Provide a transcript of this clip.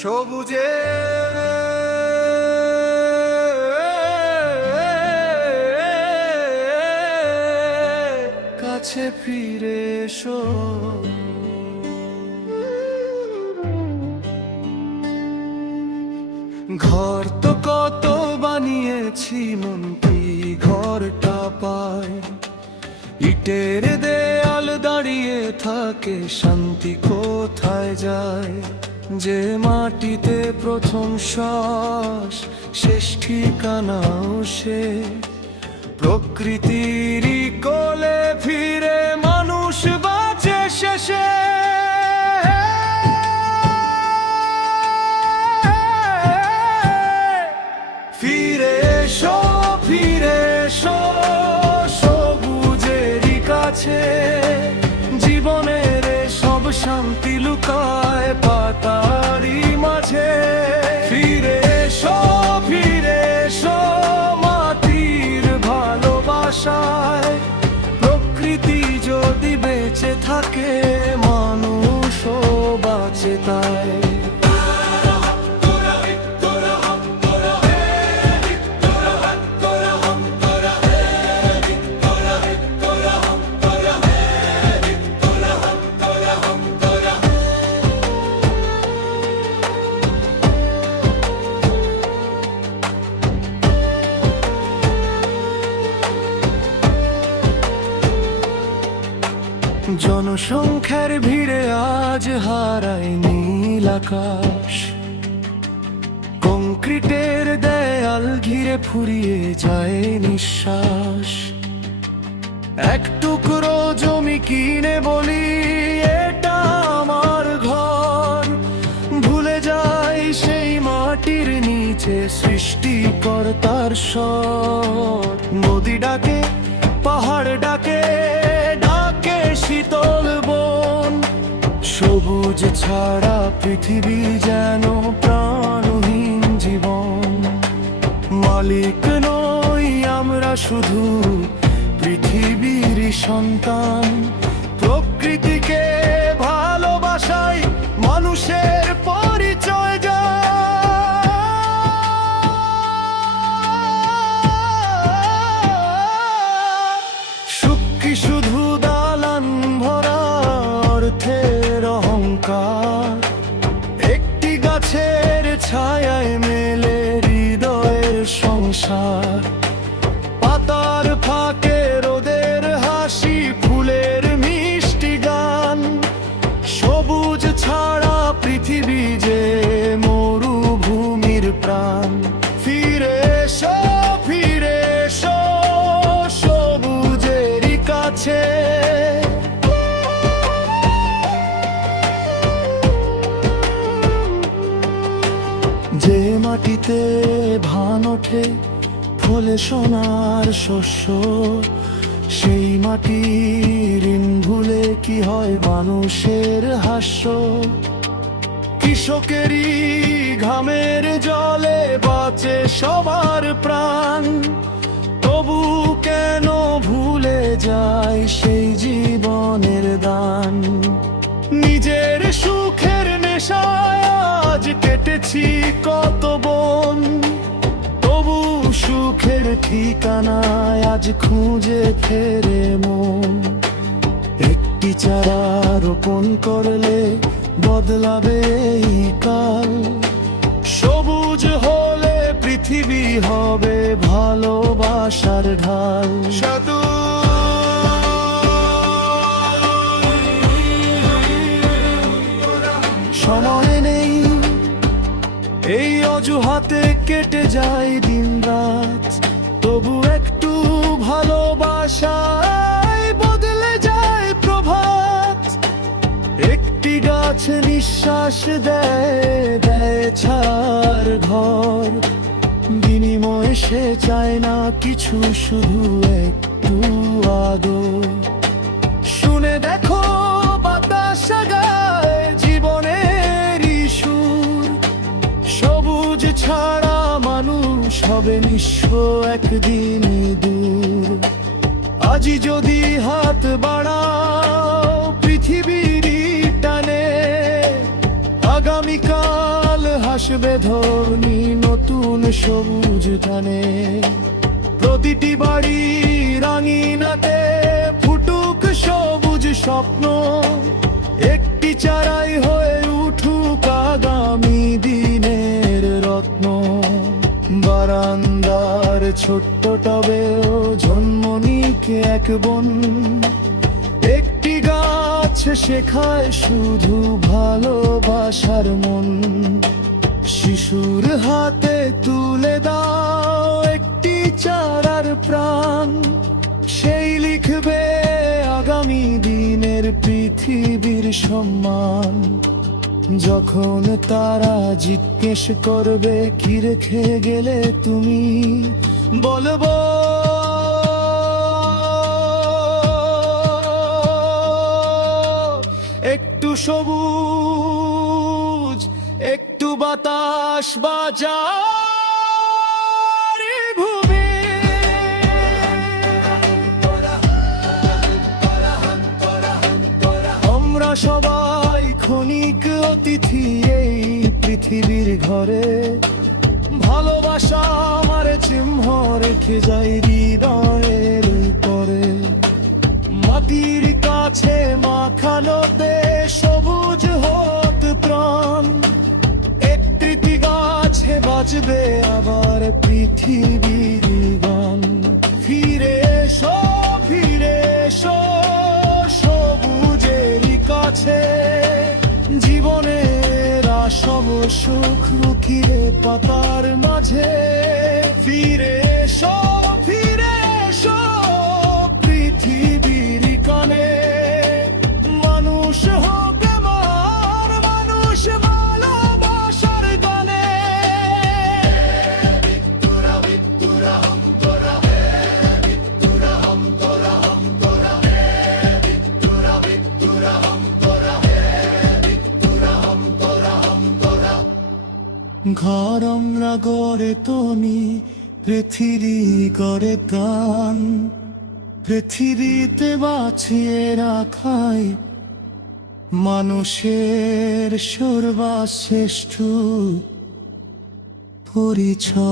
সবুজে কাছে ফিরে এসো। ঘর তো কত বানিয়েছি, মন কি ঘরটা পায়? ইটের দেয়াল দাঁড়িয়ে থাকে, শান্তি কোথায় যায়? যে মাটিতে প্রথম শ্বাস, শেষ ঠিকানাও সে। প্রকৃতিরই কোলে ফিরে মানুষ বাঁচে শেষে। ফিরে এসো, ফিরে এসো সবুজেরই কাছে। জীবনের সব শান্তি লুকায় পাতারই মাঝে। ফিরে এসো, ফিরে এসো মাটির ভালোবাসায়। প্রকৃতি যদি বেঁচে থাকে, মানুষও বাঁচে তাই। জনসংখ্যার ভিড়ে আজ হারায় নীল আকাশ। কংক্রিটের দেয়াল ঘিরে ফুরিয়ে যায় নিঃশ্বাস। এক টুকরো জমি কিনে বলি এটা আমার ঘর। ভুলে যাই সেই মাটির নিচে সৃষ্টিকর্তার স্বর। নদী ডাকে, পাহাড় ডাকে, শীতল বন। সবুজ ছাড়া পৃথিবী যেন প্রাণহীন জীবন। মালিক নই আমরা, শুধু পৃথিবীর সন্তান। প্রকৃতিকে ভালোবাসাই মানুষের পরিচয় যায়। সুখ কি শুধু অহংকার? একটি গাছের ছায়ায় মেলে হৃদয়ের সংসার। পাতার ফাঁকে রোদের হাসি, ফুলের মিষ্টি গান। সবুজ ছাড়া পৃথিবী যে মরুভূমির প্রাণ। ফিরে এসো, ফিরে এসো সবুজেরই কাছে। যে মাটিতে ধান ওঠে, ফলে সোনার শস্য। সেই মাটির ঋণ ভুলে কি হয় মানুষের হাস্য। কৃষকেরই ঘামের জলে বাঁচে সবার প্রাণ। তবু কেন ভুলে যায় সেই জীবনের দান? নিজের সুখের নেশায় আজ কেটেছি কত বন। তবু সুখের ঠিকানায় আজ খুঁজে ফেরে মন। একটি চারা রোপণ করলে বদলাবে এই কাল। সবুজ হলে পৃথিবী হবে ভালোবাসার ঢাল। সাধু সময় নেই, এই অজুহাতে কেটে যায় দিন রাত। তবু একটু ভালোবাসায় বদলে যায় প্রভাত। একটি গাছ নিঃশ্বাস দেয় ছাড়ার ঘর। বিনিময়ে সে চায় না কিছু, শুধু একটু আদর। শুনে দেখো বাতাস গায় জীবনেরই সুর। সবুজ ছাড়া মানুষ হবে নিঃস্ব একদিন দূর। আজি যদি হাত বাড়াও পৃথিবীর টানে, আগামীকাল আসবে ধ্বনি নতুন সবুজ ধানে। প্রতিটি বাড়ি রাঙিনাতে ফুটুক সবুজ স্বপ্ন, একটি চারাই হয়ে উঠুক আগামী দিনের রত্ন। বারান্দার ছোট্ট টবেও জন্ম নিক এক বন, একটি গাছ শেখায় শুধু ভালোবাসার মন। শিশুর হাতে তুলে দাও একটি চারার প্রাণ, সেই লিখবে আগামী দিনের পৃথিবীর সম্মান। যখন তারা জিজ্ঞেস করবে কি রেখে গেলে তুমি, বলবো একটু সবুজ, একটু বাতাস বাজার ভূমি। আমরা সবাই ক্ষণিক অতিথি এই পৃথিবীর ঘরে, ভালোবাসা আমার চিহ্ন রেখে যাই হৃদয়ের পরে। মাটির কাছে মাখানোতে সবুজ হোক প্রাণ, একটি গাছে বাজবে আবার পৃথিবীর গান। ফিরে এসো, ফিরে এসো সবুজেরই কাছে, জীবনের আসব সুখ রুখিয়ে পাতার মাঝে। ফিরে এসো, ফিরে এসো পৃথিবীর কানে, মানুষ হোক আমার, মানুষ ভালোবাসার গানে। বিত্তুরা বিত্তুরা হম তোরা, বিত্তুরা হম তোরা, হম তোরা বিত্তুরা বিত্তুরা হম তোরা, বিত্তুরা হম তোরা, হম তোরা। ঘর আমরা গড়ে তনি, পৃথিবী করে প্রাণ, পৃথিবীতে বাঁচিয়ে রাখাই মানুষের সর্বশ্রেষ্ঠ পরিচয়।